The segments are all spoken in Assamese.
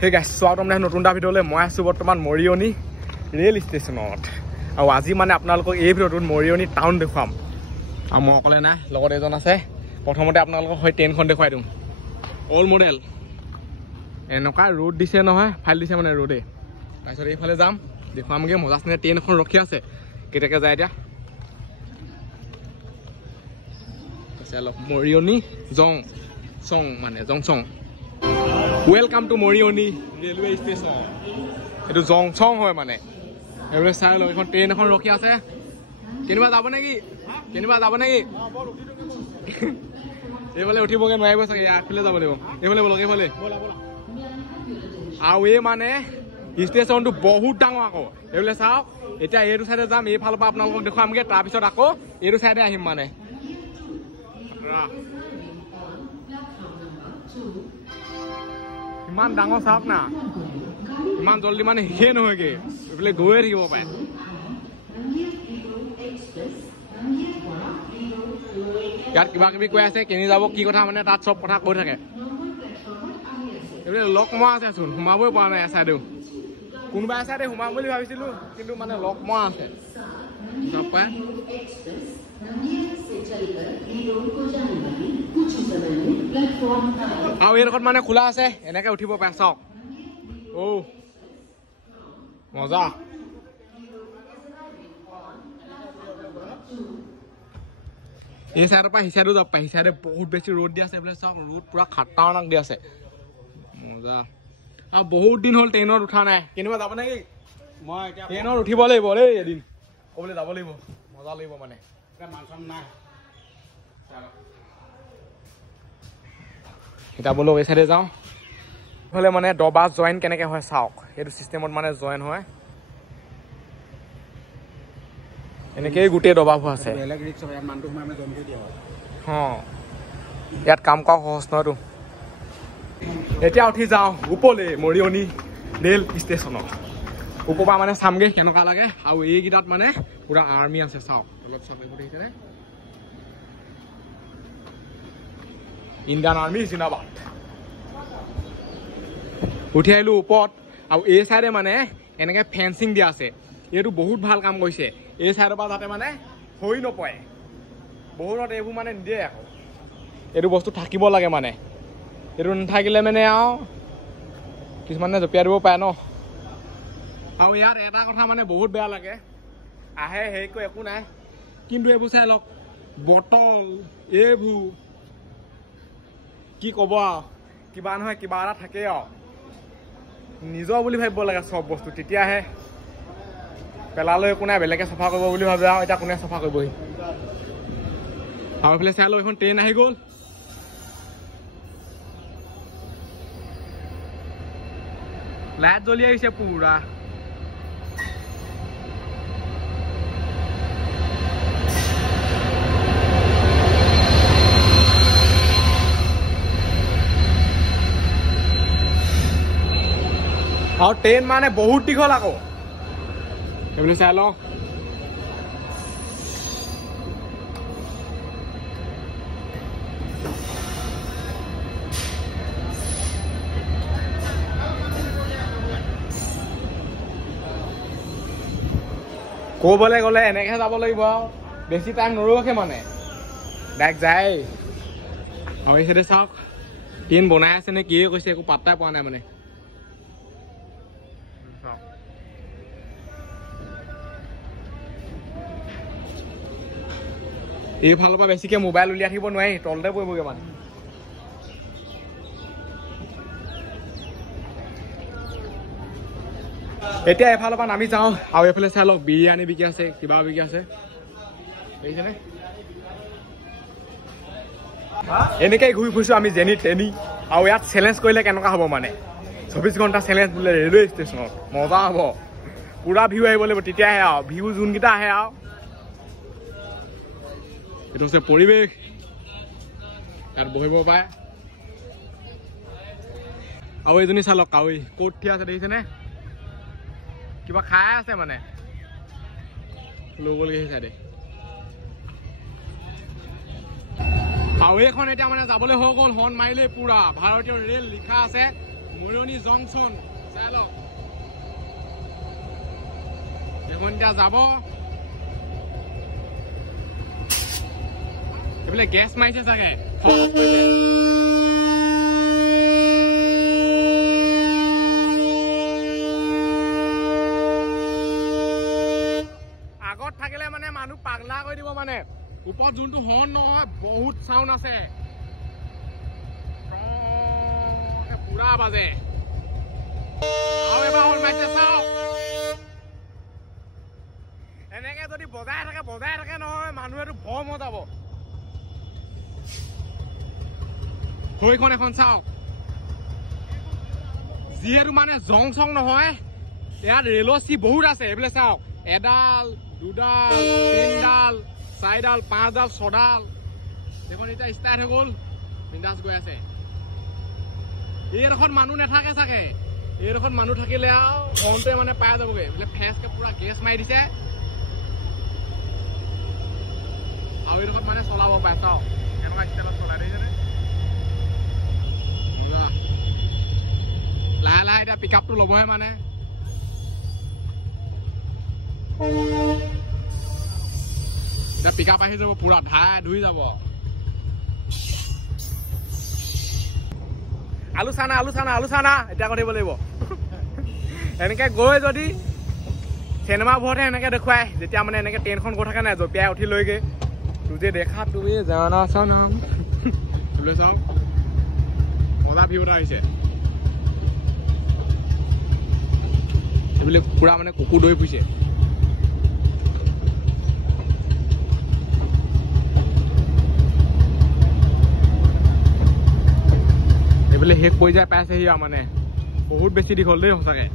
সেই গাইছ স্বাগতম নতুন এটা ভিডিঅ'লৈ মই আছোঁ বৰ্তমান মৰিয়নি ৰেল ষ্টেচনত আৰু আজি মানে আপোনালোকক এই ভিডিঅ'টোত মৰিয়নি টাউন দেখুৱাম আৰু মই অকলে নাই লগত এজন আছে প্ৰথমতে আপোনালোকক হয় ট্ৰেইনখন দেখুৱাই দিওঁ অল মডেল এনেকুৱা ৰোড দিছে নহয় ফাইল দিছে মানে ৰোডে তাৰপিছত এইফালে যাম দেখুৱামগৈ মজা চিনে ট্ৰেইন এখন ৰখি আছে কেতিয়াকৈ যায় এতিয়া অলপ মৰিয়নি জং চং মানে জংচং welcome to Mariani railway station এইটো জংচং হয় মানে এইবোলে চাই লওক এখন ট্ৰেইন এখন ৰখি আছে কেনিবা যাব নেকি এইফালে উঠিবগৈ নোৱাৰিব চাগে আগফালে যাব লাগিব এইফালে বলক এইফালে আৰু এই মানে ষ্টেচনটো বহুত ডাঙৰ আকৌ এইফালে চাওক এতিয়া এইটো চাইডে যাম এইফালৰ পৰা আপোনালোকক দেখুৱামগৈ তাৰপিছত আকৌ এইটো চাইডে আহিম মানে ইমান ডাঙৰ চাওক না ইমান জলদি মানে শেষে নহয়গে এইফালে গৈয়ে থাকিব পাৰে ইয়াত কিবা কিবি কৈ আছে কেনি যাব কি কথা মানে তাত চব কথা কৈ থাকে এইফালে লক মৰা আছে চোন সোমাবই পৰা নাই এচাইডেও কোনোবা এচাইডে সোমাম বুলি ভাবিছিলো কিন্তু মানে লক মৰা আছে চব পায় আৰু এইডোখৰত মানে খোলা আছে এনেকে উঠিব পাৰে চাওক মজা এই চাইডৰ পৰা সি চাইডো যাব পাৰে সি চাইডে বহুত বেছি ৰ'দ দি আছে এইফালে চাওক ৰ'দ পুৰা খাটাৰনাক দি আছে মজা আৰু বহুত দিন হ'ল ট্ৰেইনত উঠা নাই কেনিবা যাব নেকি মই ট্ৰেইনত উঠিব লাগিব দেই এদিন ক'বলৈ যাব লাগিব মজা লাগিব মানে নাই এতিয়া বোলো এই চাইডে যাওঁ এইফালে মানে দবা জইন কেনেকৈ হয় চাওক সেইটো চিষ্টেমত মানে জইন হয় এনেকেই গোটেই দবাবোৰ আছে ইয়াত কাম কৰা সহজ নহয়তো এতিয়া উঠি যাওঁ ওপৰলৈ মৰিয়নি ৰেল ষ্টেচনত ওপৰৰ পৰা মানে চামগৈ কেনেকুৱা লাগে আৰু এইকেইটাত মানে পুৰা আৰ্মি আছে চাওক অলপ চাব দেখিছেনে ইণ্ডিয়ান আৰ্মি জিন্দাবাদ উঠি আহিলোঁ ওপৰত আৰু এই চাইডে মানে এনেকৈ ফেঞ্চিং দিয়া আছে এইটো বহুত ভাল কাম কৰিছে এই চাইডৰ পৰা যাতে মানে হৈ নপৰে বহুতত এইবোৰ মানে নিদিয়ে আকৌ এইটো বস্তু থাকিব লাগে মানে এইটো নাথাকিলে মানে আৰু কিছুমানে জঁপিয়াই দিব পাৰে ন আৰু ইয়াত এটা কথা মানে বহুত বেয়া লাগে আহে হেৰিকৈ একো নাই কিন্তু এইবোৰ চাই লওক বটল এইবোৰ কি ক'ব আৰু কিবা নহয় কিবা এটা থাকেই আৰু নিজৰ বুলি ভাবিব লাগে চব বস্তু তেতিয়াহে পেলালৈ একো নাই বেলেগে চাফা কৰিব বুলি ভাবে আৰু এতিয়া কোনে চাফা কৰিবহি আৰু এইফালে চাই লওক এখন ট্ৰেইন আহি গ'ল লাইট জ্বলি আহিছে পুৰা আৰু ট্ৰেইন মানে বহুত দীঘল আকৌ এইফালে চাই লওঁ ক'বলৈ গ'লে এনেকৈ যাব লাগিব আৰু বেছি টাইম নৰখে মানে ডাইৰেক্ট যায় আৰু এই চাইডে চাওক ট্ৰেইন বনাই আছে নে কিয়ে কৈছে একো পাত্তাই পোৱা নাই মানে এইফালৰ পৰা বেছিকৈ মোবাইল উলিয়াই থাকিব নোৱাৰি তলতে পৰিবগৈ মানে এতিয়া এফালৰ পৰা নামি যাওঁ আৰু এইফালে চাই লওক বিৰিয়ানী বিকি আছে কিবা বিকি আছে দেখিছেনে এনেকৈ ঘূৰি ফুৰিছোঁ আমি যেনি তেনি আৰু ইয়াত চেলেঞ্জ কৰিলে কেনেকুৱা হ'ব মানে 24 ঘণ্টা চেলেঞ্জ বোলে ৰেলৱে ষ্টেচনত মজা হ'ব পুৰা ভিউ আহিব লাগিব তেতিয়াহে আৰু ভিউ যোনকেইটা আহে আৰু এইটো হৈছে পৰিৱেশ ইয়াত বহিব পাৰে আৰু এইজনী চালক কাউৰী ক'ত থিয় আছে দেখিছেনে কিবা খাই আছে মানে লৈ গ'লগৈ সেই চাইডে আৰু এইখন এতিয়া মানে যাবলৈ হৈ গ'ল হৰ্ণ মাৰিলে পুৰা ভাৰতীয় ৰেল লিখা আছে মুৰণি জংচন চাই লওক এখন এতিয়া যাব এইফালে গেছ মাৰিছে চাগে আগত থাকিলে মানে মানুহ পাগলা কৰি দিব মানে ওপৰত যোনটো হৰ্ণ নহয় বহুত চাউণ্ড আছে পুৰা বাজে আৰু এবাৰ হৰ্ণ মাৰিছে চাওক এনেকে যদি বজাই থাকে নহয় মানুহেতো ভম হৈ যাব সেইখন এখন চাওক যিহেতু মানে জং চং নহয় ইয়াত ৰেলৰ চি বহুত আছে এইফালে চাওক এডাল দুডাল তিনডাল চাৰিডাল পাঁচডাল ছডাল দেখোন এতিয়া ষ্টাৰ্ট হৈ গ'ল বিন্দাছ গৈ আছে এইডোখৰত মানুহ নাথাকে চাগে এইডোখৰত মানুহ থাকিলে আৰু হৰ্ণটোৱে মানে পাই যাবগৈ বোলে ফেচকে পুৰা গেছ মাৰি দিছে আৰু এইডোখৰত মানে চলাব পাৰে চাওক এনেকুৱা ষ্টাইলত চলাই দিছেনে লাহে লাহে এতিয়া পিক আপটো ল'বহে মানে এতিয়া পিক আপ আহি যাব পুৰা ধাই ধুই যাব আলু চানা এতিয়া কৰিব লাগিব এনেকে গৈ যদি চিনেমা বোৰতহে এনেকে দেখুৱাই যেতিয়া মানে এনেকে ট্ৰেইনখন গৈ থাকে নাই জপিয়াই উঠি লৈগে তুজে দেখা তুমি জানা চানাম তুলে চাও মজা ভিউ এটা আহিছে এইবিলাক পুৰা মানে কুকুৰ দৈ ফুৰিছে এইফালে শেষ পৰি যায় পাইছেহি আৰু মানে বহুত বেছি দীঘল দেই সঁচাকে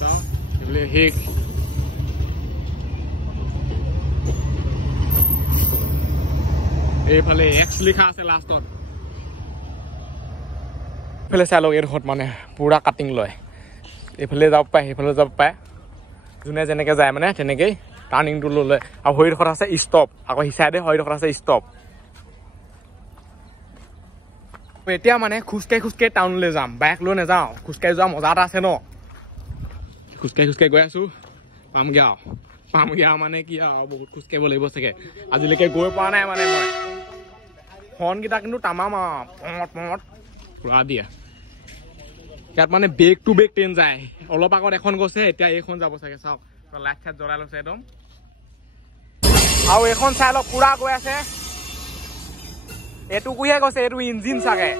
চাওঁ এইফালে শেষ এইফালে এক্স লিখা আছে লাষ্টত এইফালে চাই লওক এইডোখৰত মানে পুৰা কাটিং লয় এইফালে যাব পাৰে সেইফালে যাব পাৰে যোনে যেনেকে যায় মানে তেনেকেই টাৰ্ণিংটো ল'লে আৰু সেইডোখৰত আছে ষ্টপ আকৌ সিচাইডে সেইডোখৰত আছে ষ্টপ এতিয়া মানে খোজকাঢ়ি টাউনলৈ যাম বাইক লৈ নাযাওঁ খোজকাঢ়ি যোৱা মজা এটা আছে ন খোজকাঢ়ি গৈ আছো পামগে আৰু মানে কি আৰু বহুত খোজকাঢ়িব লাগিব চাগে আজিলৈকে গৈ পোৱা নাই মানে মই হৰ্ণকেইটা কিন্তু তামাম আৰু পুৰা দিয়া ইয়াত মানে বেগ টু বেগ ট্ৰেইন যায় অলপ আগত এখন গৈছে এতিয়া এইখন যাব চাগে চাওক লাইট চাইট জ্বলাই লৈছে একদম আৰু এইখন চাই লওক পুৰা গৈ আছে এইটো কুহে গৈছে এইটো ইঞ্জিন চাগে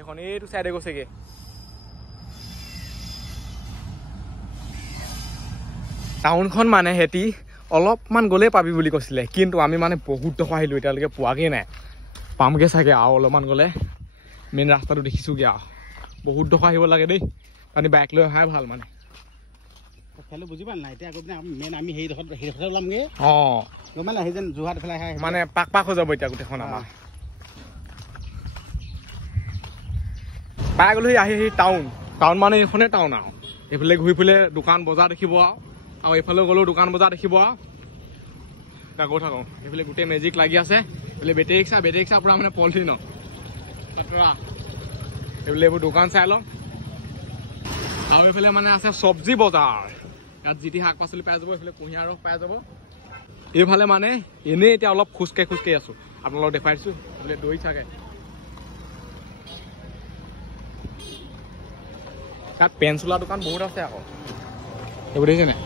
এখন এইটো চাইডে গৈছেগে টাউনখন মানে হেতি অলপমান গ'লেই পাবি বুলি কৈছিলে কিন্তু আমি মানে বহুত টকা আহিলো এতিয়ালৈকে পোৱাগৈ নাই পামগে চাগে আৰু অলপমান গ'লে মেইন ৰাস্তাটো দেখিছোগে আৰু বহুত টকা আহিব লাগে দেই আমি বাইক লৈ অহাই ভাল মানে বুজি পাল নাই এতিয়া মেইন আমি সেইডোখৰত ওলামগে মানে সেই যেন যোৰহাট ফালে মানে পাক হৈ যাব এতিয়া গোটেইখন আমাৰ পাই গ'লো আহি টাউন মানে এইখনে টাউন আৰু এইফালে ঘূৰি ফুৰিলে দোকান বজাৰ দেখিব আৰু এইফালে গ'লেও দোকান বজাৰ দেখিব আৰু গৈ থাকোঁ এইফালে গোটেই মেজিক লাগি আছে এইফালে বেটেৰী ৰিক্সা পুৰা মানে পলিথিন এইফালে এইবোৰ দোকান চাই লওঁ আৰু এইফালে মানে আছে চব্জি বজাৰ ইয়াত যি টি শাক পাচলি পাই যাব এইফালে কুঁহিয়াৰ ৰস পাই যাব এইফালে মানে এনেই এতিয়া অলপ খোজকাঢ়ি আছো আপোনালোকক দেখুৱাই দিছো এইফালে দৈ চাগে ইয়াত পেন চোলা দোকান বহুত আছে আকৌ এইবোৰ দেখিছে নাই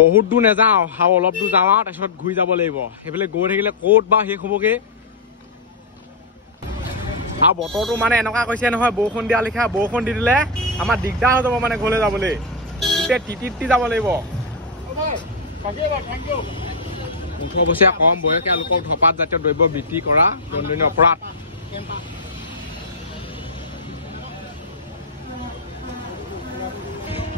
বহুত দূৰ নাযাওঁ আৰু অলপ দূৰ যাওঁ আৰু তাৰপিছত ঘূৰি যাব লাগিব সেইফালে গৈ থাকিলে ক'ত বা শেষ হ'বগে আৰু বতৰটো মানে এনেকুৱা কৈছে নহয় বৰষুণ দিয়া লিখা বৰষুণ দি দিলে আমাৰ দিগদাৰ হৈ যাব মানে ঘৰলৈ যাবলৈ গোটেই তিতি যাব লাগিব 18 বছৰীয়া কম বয়সীয়া লোকক ধপাত জাতীয় দ্ৰব্য বিক্ৰী কৰা দণ্ডনীয় অপৰাধ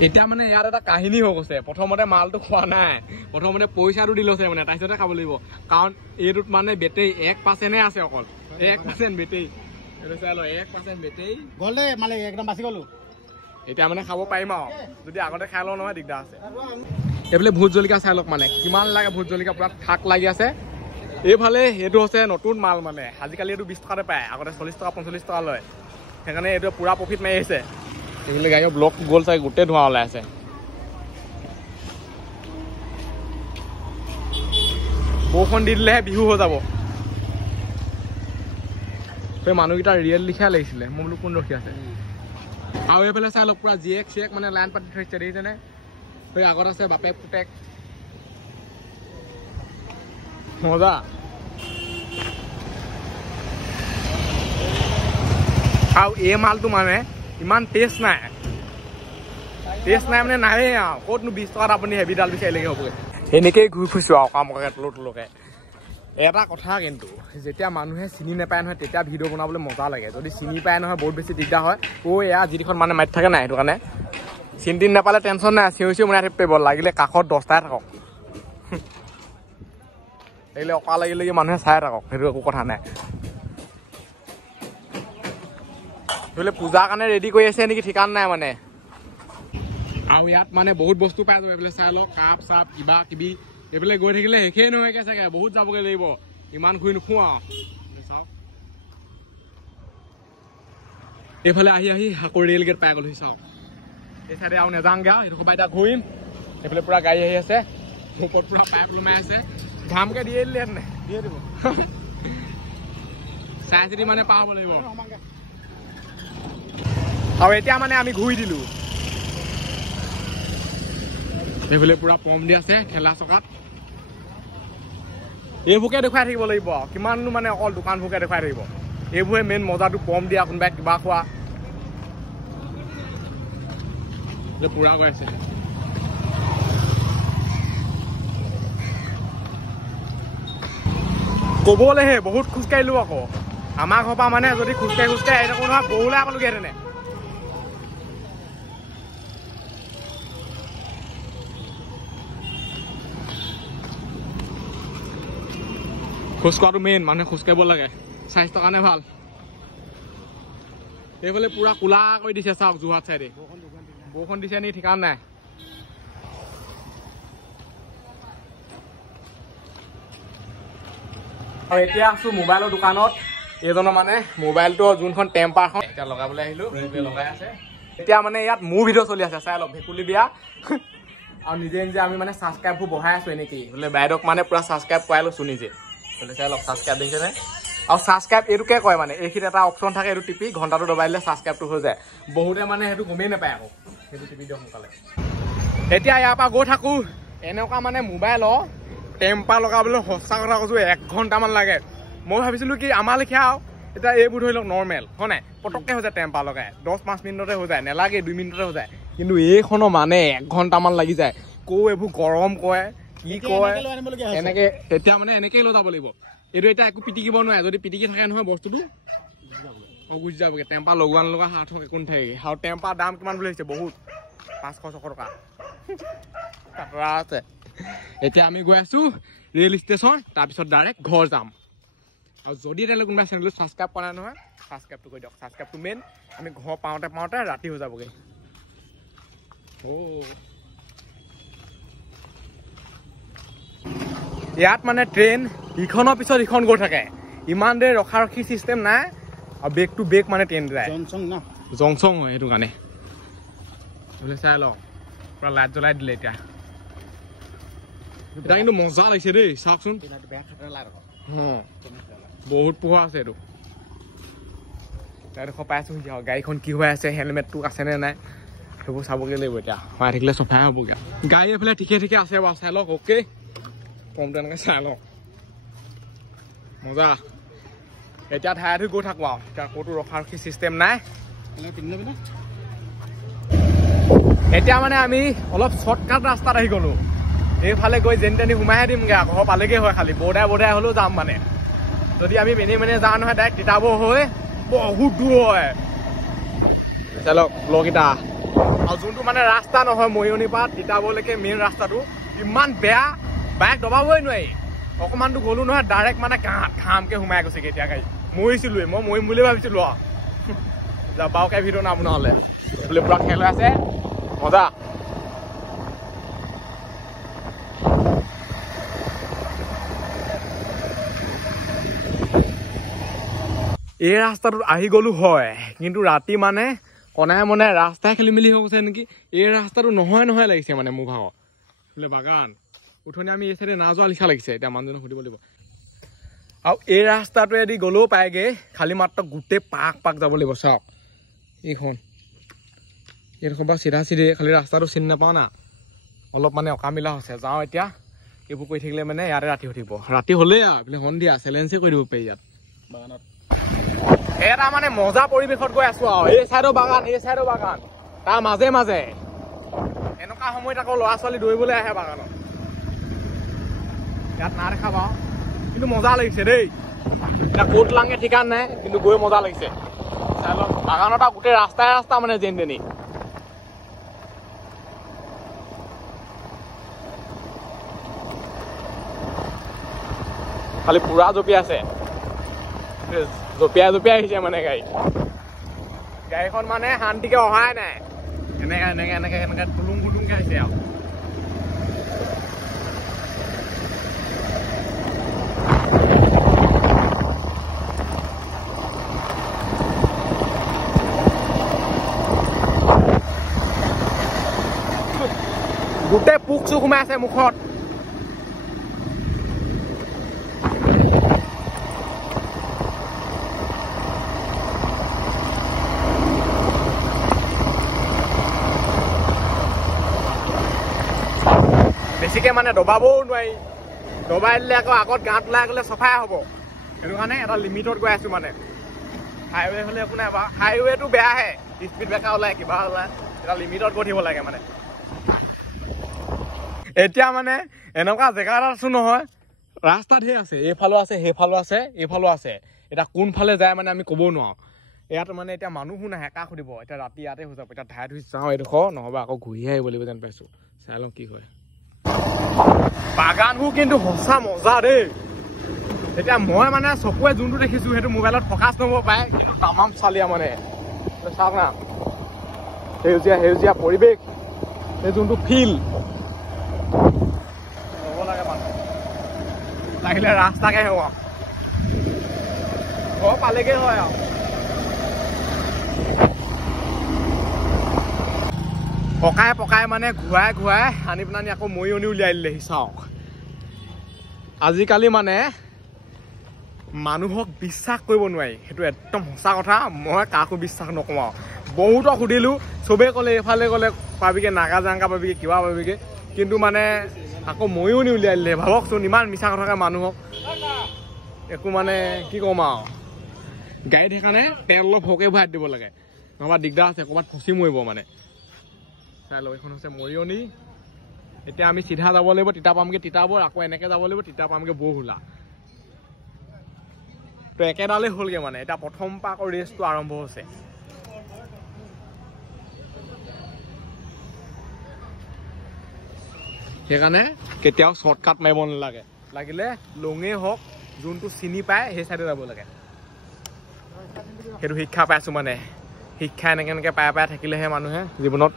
এতিয়া মানে ইয়াত এটা কাহিনী হৈ গৈছে প্ৰথমতে মালটো খোৱা নাই প্ৰথমতে পইচাটো দি লৈছে মানে তাৰপিছতে খাব লাগিব কাৰণ এইটোত মানে বেটেৰী 1% আছে অকল 1% বেটেৰী এইটো চাই লওঁ 1% বেটেৰী গ'লে মানে একদম বাচি গ'লো এতিয়া মানে খাব পাৰিম আৰু যদি আগতে খাই লওঁ নহয় দিগদাৰ আছে এইফালে ভোট জলকীয়া চাই লওক মানে কিমান লাগে ভোট জলকীয়া পুৰা থাক লাগি আছে এইফালে এইটো হৈছে নতুন মাল মানে আজিকালি এইটো 20 টকাতে পায় আগতে 40 টকা 45 টকা লয় সেইকাৰণে এইটো পুৰা প্ৰফিট মাৰি আহিছে এইফালে গাড়ী ব্লক গ'ল চাই গোটেই ধোঁৱা ওলাই আছে বৰষুণ দি দিলেহে বিহু হৈ যাব সেই মানুহকেইটা ৰিয়েল লিখা লাগিছিলে মই বোলো কোন ৰখি আছে আৰু এইফালে চাই লওক পুৰা জিয়েক চিয়েক মানে লাইন পাতি থৈছে দেখিছেনে সেই আগত আছে বাপেক পুতেক মজা আৰু এই মালটো মানে ইমান টেষ্ট নাই মানে নাইয়ে আৰু ক'তনো 20 টকাত আপুনি হেভিডাল বিচাৰিলেগে হ'বগৈ এনেকেই ঘূৰি ফুৰিছোঁ আৰু কামকে তোলকে এটা কথা কিন্তু যেতিয়া মানুহে চিনি নাপায় নহয় তেতিয়া ভিডিঅ' বনাবলৈ মজা লাগে যদি চিনি পায় নহয় বহুত বেছি দিগদাৰ হয় এয়া যিখন মানে মাতি থাকে নাই সেইটো কাৰণে চিনি নাপালে টেনশ্যন নাই চিঞৰি চিঞৰি বনাই থাকিব লাগিলে কাষত 10টাই থাকক লাগিলে অকা লাগিলে মানুহে চাই থাকক সেইটো একো কথা নাই বোলে পূজাৰ কাৰণে ৰেডি কৰি আছে নেকি ঠিকান নাই মানে আৰু ইয়াত মানে বহুত বস্তু পাই যাব এইফালে চাই লওক কাপ চাপ কিবা কিবি এইফালে গৈ থাকিলে শেষেই নহয়গে চাগে বহুত যাবগৈ লাগিব ইমান ঘূৰি নুফুৰো আৰু চাওক এইফালে আহি আকৌ ৰেল গেট পাই গ'লো চাওক এই চাইডে আৰু নেযাওঁগে আৰু সেইটো সবাই এতিয়া ঘূৰিম এইফালে পুৰা গাড়ী আহি আছে ওপৰত পুৰা পাইপ লমাই আছে ধামকে দিয়ে দিলে দিয়ে দিব চাই চিতি মানে পাৰ হ'ব লাগিব আৰু এতিয়া মানে আমি ঘূৰি দিলো এইফালে পুৰা পম দি আছে ঠেলা চকাত এইবোৰকে দেখুৱাই থাকিব লাগিব কিমাননো মানে অকল দোকানবোৰকে দেখুৱাই থাকিব এইবোৰে মেইন মজাটো পম দিয়া কোনোবাই কিবা খোৱা পুৰা গৈ আছে ক'বলৈহে বহুত খোজকাঢ়িলো আকৌ আমাৰ ঘৰৰ পৰা মানে যদি খোজকাঢ়ি আহি থাকো নহয় বহুলৈ পালোগেহেঁতেনে খোজ কঢ়াটো মেইন মানুহে খোজ কাঢ়িব লাগে স্বাস্থ্যৰ কাৰণে ভাল এইফালে পুৰা কোলা কৰি দিছে চাওক যোৰহাট চাইডে বৰষুণ দিছে নি ঠিকান নাই আৰু এতিয়া আছো মোবাইলৰ দোকানত এইজনৰ মানে মোবাইলটো যোনখন টেম্পাৰখন এতিয়া লগাবলৈ আহিলো লগাই আছে এতিয়া মানে ইয়াত মোৰ ভিডিঅ' চলি আছে চাই লওক ভেকুলী বিয়া আৰু নিজে নিজে আমি মানে ছাবস্ক্ৰাইববোৰ বঢ়াই আছো এনেকেই বোলে বাইদেউক মানে পুৰা ছাবস্ক্ৰাইব কৰাই লৈছো নিজে চাই লওক ছাবস্ক্ৰাইব দেখিছেনে আৰু ছাবস্ক্ৰাইব এইটোকে কয় মানে এইখিনিত এটা অপশ্যন থাকে এইটো টিপি ঘণ্টাটো দবাই দিলে ছাবস্ক্ৰাইবটো হৈ যায় বহুতে মানে সেইটো গমেই নাপায় আকৌ সেইটো টিপি দিয়ক সোনকালে এতিয়া ইয়াৰ পৰা গৈ থাকো এনেকুৱা মানে মোবাইলৰ টেম্পাৰ লগাবলৈ সঁচা কথা কৈছো 1 ঘণ্টামান লাগে মই ভাবিছিলো কি আমাৰ লেখীয়া আৰু এতিয়া এইবোৰ ধৰি লওক নৰ্মেল হয় নাই পটককৈ হৈ যায় টেম্পাৰ লগাই 10-5 মিনিটতে হৈ যায় নেলাগে 2 মিনিটতে হৈ যায় কিন্তু এইখনৰ মানে 1 ঘণ্টামান লাগি যায় এইবোৰ গৰম কয় কি কয় এনেকে এতিয়া মানে এনেকেই লৈ যাব লাগিব এইটো এতিয়া একো পিটিকিব নোৱাৰে যদি পিটিকি থাকে নহয় বস্তুটো গুচি যাবগৈ টেম্পাৰ লগোৱা নলগা হাতক একো নাথাকে আৰু টেম্পাৰ দাম কিমান বুলি আহিছে বহুত 500-600 টকা কাটৰা আছে এতিয়া আমি গৈ আছো ৰেল ষ্টেচন তাৰপিছত ডাইৰেক্ট ঘৰ যাম আৰু যদি তেওঁলোকে কোনোবা চেনেলটো ছাবস্ক্ৰাইব কৰা নাই নহয় ছাবস্ক্ৰাইবটো কৰি দিয়ক ছাবস্ক্ৰাইবটো মেইন আমি ঘৰ পাওঁতে ৰাতি হৈ যাবগৈ ইয়াত মানে ট্ৰেইন ইখনৰ পিছত ইখন গৈ থাকে ইমান দেৰি ৰখি চিষ্টেম নাই আৰু বেক টু বেক মানে ট্ৰেইন যায় জংচং হয় সেইটো কাৰণে চাই লওক পুৰা লাইট জ্বলাই দিলে এতিয়া কিন্তু মজা লাগিছে দেই চাওকচোন বহুত পোহৰ আছে এইটো পাই আছো গাড়ীখন কি হৈ আছে হেলমেটটো আছেনে নাই সেইবোৰ চাবগৈ লাগিব এতিয়া সোমাই থাকিলে চফাই হ'বগৈ গাড়ী এইফালে ঠিকে আছে বাৰু চাই লওক অ'কে কমটো এনেকৈ চাই লওক মজা এতিয়া ঠাই গৈ থাকো আৰু এতিয়া ক'তো ৰখি চিষ্টেম নাই এতিয়া মানে আমি অলপ শ্বৰ্টকাট ৰাস্তাত আহি গ'লো এইফালে গৈ যেনি তেনি সোমাই দিমগৈ ঘৰ পালেগৈ হয় খালি বৰ্ডাই হ'লেও যাম মানে যদি আমি মেনে যাওঁ নহয় ডাইৰেক্ট তিতাবৰ হৈ বহুত দূৰ হয় চালক লগকেইটা আৰু যোনটো মানে ৰাস্তা নহয় মৰিয়নিৰ পৰা তিতাবৰলৈকে মেইন ৰাস্তাটো ইমান বেয়া বাইক দবাবই নোৱাৰি অকণমানটো গ'লো নহয় ডাইৰেক্ট মানে ঘামকৈ সোমাই গৈছেগৈ এতিয়া গাড়ী মৰিছিলোৱে মই মৰিম বুলি ভাবিছিলো আৰু যাবাওকে ভিডিঅ' নাম নহ'লে বোলে পুৰা খেল হৈ আছে মজা এই ৰাস্তাটোত আহি গ'লো হয়, কিন্তু ৰাতি মানে কণাই মনে ৰাস্তাই খেলি মেলি হৈ গৈছে নেকি। এই ৰাস্তাটো নহয় লাগিছে মানে মোৰ ভাগৰ বোলে বাগান উঠনি আমি এই চাইডে না যোৱা লিখা লাগিছে। এতিয়া মানুহজনক সুধিব লাগিব। আৰু এই ৰাস্তাটোৱেদি গ'লেও পায়গৈ, খালি মাত্ৰ গোটেই পাক যাব লাগিব। চাওক এইখন পৰা চিধা খালি ৰাস্তাটো চিনি নাপাওঁ না, অলপ মানে অকামিলা হৈছে। যাওঁ এতিয়া, এইবোৰ কৰি থাকিলে মানে ইয়াতে ৰাতি হৈ থাকিব। ৰাতি হ'লেই আৰু সন্ধিয়া চেলেঞ্জে কৰি দিব পাৰি ইয়াত বাগানত। এটা মানে মজা পৰিৱেশত গৈ আছো আৰু এই চাইডৰ বাগান তাৰ মাজে এনেকুৱা সময়ত আকৌ ল'ৰা ছোৱালী দৌৰিবলৈ আহে বাগানত। ইয়াত না দেখা পাওঁ, কিন্তু মজা লাগিছে দেই। এতিয়া ক'ত লাঙে ঠিকান নাই, কিন্তু গৈ মজা লাগিছে। চাই লওক বাগানত আৰু গোটেই ৰাস্তা মানে যেন তেনি। খালি পুৰা জঁপিয়াই আছে, জঁপিয়াই আহিছে মানে গাড়ীখন মানে শান্তিকে অহাই নাই। এনেকে টুলুংকে আহিছে আৰু গোটেই পোক চোক সোমাই আছে মুখত। বেছিকে মানে দবাবও নোৱাৰি, দবাই দিলে আকৌ আগত গাঁত ওলাই গ'লে চফাই হ'ব। সেইটো কাৰণে এটা লিমিটত গৈ আছো মানে। হাইৱে হ'লে একো নাই বাৰু, হাইৱেটো বেয়াহে, স্পীড ব্ৰেকাৰ ওলাই কিবা ওলাই, এটা লিমিটত গৈ থাকিব লাগে মানে। এতিয়া মানে এনেকুৱা জেগা এটা আছো নহয়, ৰাস্তা ধেৰ আছে, এইফালো আছে সেইফালো আছে এইফালো আছে। এতিয়া কোনফালে যায় মানে আমি ক'বও নোৱাৰো। ইয়াত মানে এতিয়া মানুহো নাহে, কাক সুধিব। এতিয়া ৰাতি ইয়াতে হৈ যাব। এতিয়া ধাই ধুই যাওঁ এইডোখৰ, নহ'বা আকৌ ঘূৰিহে আহিব লাগিব যেন পাইছো। চাই লওঁ কি হয়। বাগানবোৰ কিন্তু সঁচা মজা দেই। এতিয়া মই মানে চকুৱে যোনটো দেখিছো সেইটো মোবাইলত ফকাচ নহ'ব পাৰে, কিন্তু তামাম চালিয়া মানে। চাওক না সেউজীয়া পৰিৱেশ, এই যোনটো ফিল হ'ব লাগে মানুহ, লাগিলে ৰাস্তাকে হওক ঘৰ পালেগে হয় আৰু। পকাই মানে ঘূৰাই আনি পেলাই আকৌ মৰিয়নি উলিয়াই দিলেহি। চাওক আজিকালি মানে মানুহক বিশ্বাস কৰিব নোৱাৰি, সেইটো একদম সঁচা কথা। মই কাকো বিশ্বাস নকৰোঁ আৰু। বহুতক সুধিলোঁ, চবেই ক'লে এইফালে গ'লে পাবিগে নাগাজাংগা পাবিগে কিবা পাবিগে, কিন্তু মানে আকৌ মৰিয়নি উলিয়াই দিলে। ভাবকচোন ইমান মিছা কথাকে মানুহক একো মানে কি ক'ম আৰু। গাড়ীত সেইকাৰণে তেল অলপ সৰহকৈ ভৰাই দিব লাগে, নহ'বা দিগদাৰ আছে, ক'ৰবাত ফচি মৰিব মানে। চাই লওক এইখন হৈছে মৰিয়নি। এতিয়া আমি চিধা যাব লাগিব, তিতা পামগে তিতাবৰ, আকৌ এনেকে যাব লাগিব, তিতা পামগে বৰহোলা। তো একেডালেই হ'লগে মানে। এতিয়া প্ৰথম পৰা আকৌ ৰেচটো আৰম্ভ হৈছে। সেইকাৰণে কেতিয়াও শ্বৰ্টকাট মাৰিব নালাগে, লাগিলে লঙেই হওক, যোনটো চিনি পায় সেই চাইডে যাব লাগে। সেইটো শিক্ষা পাইছো মানে। শিক্ষা এনেকে পাই থাকিলেহে মানুহে জীৱনত